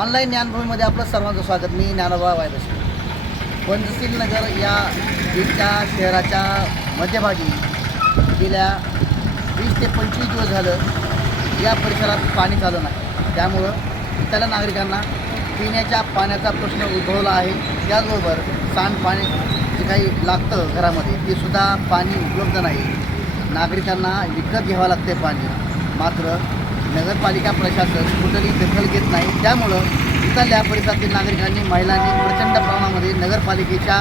Online ज्ञानभूमीमध्ये आपलं सर्वांचं स्वागत. मी ज्ञानोबा वायरस पंचशील नगर या बीडच्या शहराच्या मध्यभागी गेल्या वीस ते पंचवीस दिवस झालं या परिसरात पाणी चालू नाही. त्यामुळं इथल्या नागरिकांना पिण्याच्या पाण्याचा प्रश्न उद्भवला आहे. त्याचबरोबर सांडपाणी जे काही लागतं घरामध्ये ते सुद्धा पाणी उपलब्ध नाही. नागरिकांना विकत घ्यावं लागते पाणी. मात्र नगरपालिका प्रशासन कुठंही दखल घेत नाही. त्यामुळं इथल्या परिसरातील नागरिकांनी महिलांनी प्रचंड प्रमाणामध्ये नगरपालिकेच्या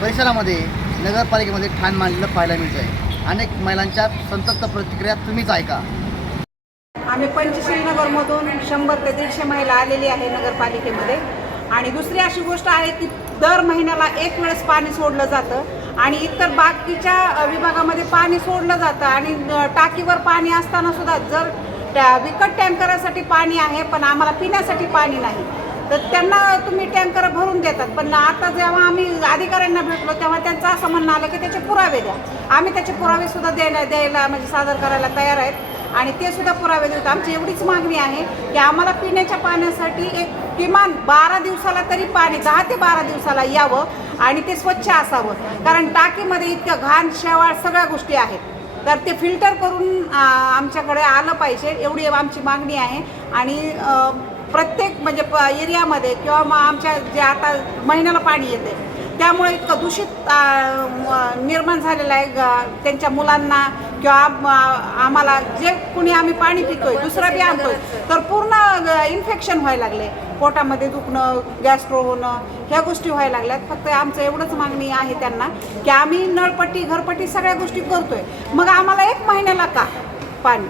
परिसरामध्ये नगरपालिकेमध्ये ठाण मांडलेलं पाहायला मिळतं आहे अनेक महिलांच्या संतप्त प्रतिक्रिया तुम्हीच ऐका. आम्ही पंचशील नगरमधून शंभर ते दीडशे महिला आलेली आहे नगरपालिकेमध्ये. आणि दुसरी अशी गोष्ट आहे की दर महिन्याला एक वेळेस पाणी सोडलं जातं आणि इतर बाकीच्या विभागामध्ये पाणी सोडलं जातं आणि टाकीवर पाणी असताना सुद्धा जर त्या विकट टँकरासाठी पाणी आहे पण आम्हाला पिण्यासाठी पाणी नाही. तर त्यांना तुम्ही टँकर भरून देतात. पण आता जेव्हा आम्ही अधिकाऱ्यांना भेटलो तेव्हा त्यांचं असं म्हणणं आलं की त्याचे पुरावे द्या. आम्ही त्याचे पुरावे सुद्धा द्यायला द्यायला म्हणजे सादर करायला तयार आहेत. आणि ते सुद्धा पुरावे देतो आमची एवढीच मागणी आहे की आम्हाला पिण्याच्या पाण्यासाठी एक किमान बारा दिवसाला तरी पाणी दहा ते बारा दिवसाला यावं आणि ते स्वच्छ असावं. कारण टाकीमध्ये इतकं घाण शेवाळ सगळ्या गोष्टी आहेत. तर ते फिल्टर करून आमच्याकडे आलं पाहिजे एवढी आमची मागणी आहे. आणि प्रत्येक म्हणजे प एरियामध्ये किंवा मग आमच्या जे आता महिन्याला पाणी येते त्यामुळे इतकं दूषित निर्माण झालेलं आहे ग- त्यांच्या मुलांना किंवा आम्हाला जे कुणी आम्ही पाणी पितोय दुसरं बी आणतोय तर पूर्ण इन्फेक्शन व्हायला लागले. पोटामध्ये दुखणं गॅस्ट्रो होणं ह्या गोष्टी व्हायला लागल्यात. फक्त आमचं एवढंच मागणी आहे त्यांना की आम्ही नळपट्टी घरपट्टी सगळ्या गोष्टी करतोय. मग आम्हाला एक महिन्याला का पाणी?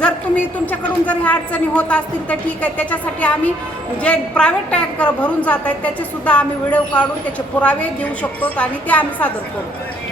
जर तुम्ही तुमच्याकडून जर ह्या अडचणी होत असतील तर ठीक आहे. त्याच्यासाठी आम्ही जे प्रायव्हेट टँकर भरून जात आहेत त्याचे सुद्धा आम्ही व्हिडिओ काढून त्याचे पुरावे देऊ शकतो आणि ते आम्ही सादर करू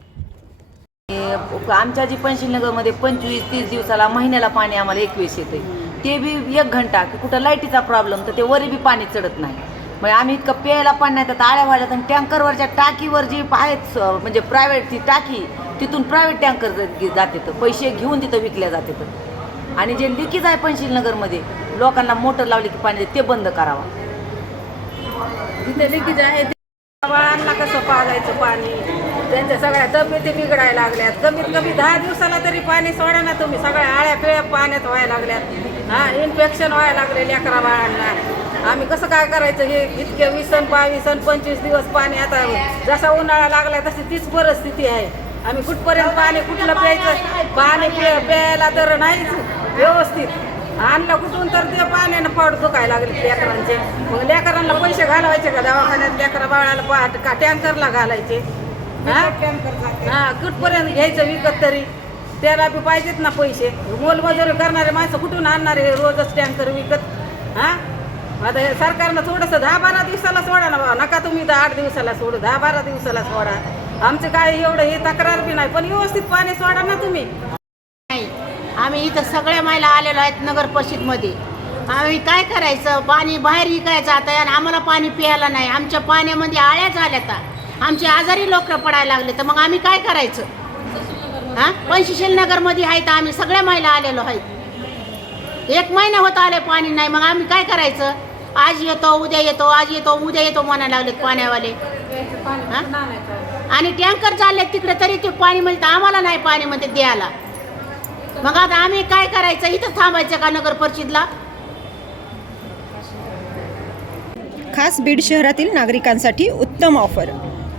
आमच्या जी पंचशीलनगरमध्ये पंचवीस तीस दिवसाला महिन्याला पाणी आम्हाला एकवीस येते. ते बी एक घंटा की कुठं लाईटीचा प्रॉब्लेम तर ते वरी बी पाणी चढत नाही. म्हणजे आम्ही इतकं प्यायला पाणी नाही तर आळ्या वाढल्यात आणि टँकरवरच्या टाकीवर जी आहेत म्हणजे प्रायव्हेट ती टाकी तिथून प्रायव्हेट टँकर जाते तर पैसे घेऊन तिथं विकल्या जाते तर आणि जे लिकीज आहे पंचशीलनगरमध्ये लोकांना मोटर लावली की पाणी ते बंद करावा. तिथे लिकीज आहे कसं पाजायचं पाणी? त्यांच्या सगळ्या तब्येती बिघडायला लागल्यात. कमीत कमी दहा दिवसाला तरी पाणी सोडा ना तुम्ही. सगळ्या आळ्या पिळ्या पाण्यात व्हायला लागल्यात. हा इन्फेक्शन व्हायला लागले लेकरा बाळांना. आम्ही कसं काय करायचं? हे इतके वीस आणि बावीस आणि पंचवीस दिवस पाणी आता जसा उन्हाळा लागला तशी तीच परिस्थिती आहे. आम्ही कुठपर्यंत पाणी कुठलं प्यायचं? पाणी प्या प्यायला तर नाहीच व्यवस्थित. आणलं कुठून तर ते पाण्यानं पाड दुखायला लागले लेकरांचे. मग लेकरांना पैसे घालवायचे का दवाखान्यात? लेकरा बाळाला पा का टँकरला घालायचे? हा? हा कुठपर्यंत घ्यायचं विकत तरी. त्याला बी पाहिजेत ना पैसे. मोलमजुरी करणारे माणसं कुठून आणणारे रोजच टँकर विकत? हा? आता हे सरकारनं थोडंसं दहा बारा दिवसाला सोडा ना बाबा. नका तुम्ही दहा आठ दिवसाला सोडू. दहा बारा दिवसाला सोडा. आमचं काय एवढं हे तक्रार बी नाही. पण व्यवस्थित पाणी सोडा ना तुम्ही. नाही. आम्ही इथं सगळ्या महिला आलेलो आहेत नगर परिषदमध्ये. आम्ही काय करायचं? पाणी बाहेर विकायचं आता आणि आम्हाला पाणी प्यायला नाही. आमच्या पाण्यामध्ये आळ्याच आल्या आता आमचे आजारी लोक पडायला लागले तर मग आम्ही काय करायचं? हां? पंचशील नगरमध्ये तर आम्ही सगळ्या महिला आलेलो आहेत. एक महिना होत आले पाणी नाही मग आम्ही काय करायचं? आज येतो उद्या येतो आज येतो उद्या येतो म्हणायला लागले पाण्यावाले. आणि टँकर चालले तिकडे तरी ते पाणी म्हणजे आम्हाला नाही पाणी म्हणते द्यायला. मग आता आम्ही काय करायचं? इथं थांबायचं का नगर परिषदला? खास बीड शहरातील नागरिकांसाठी उत्तम ऑफर.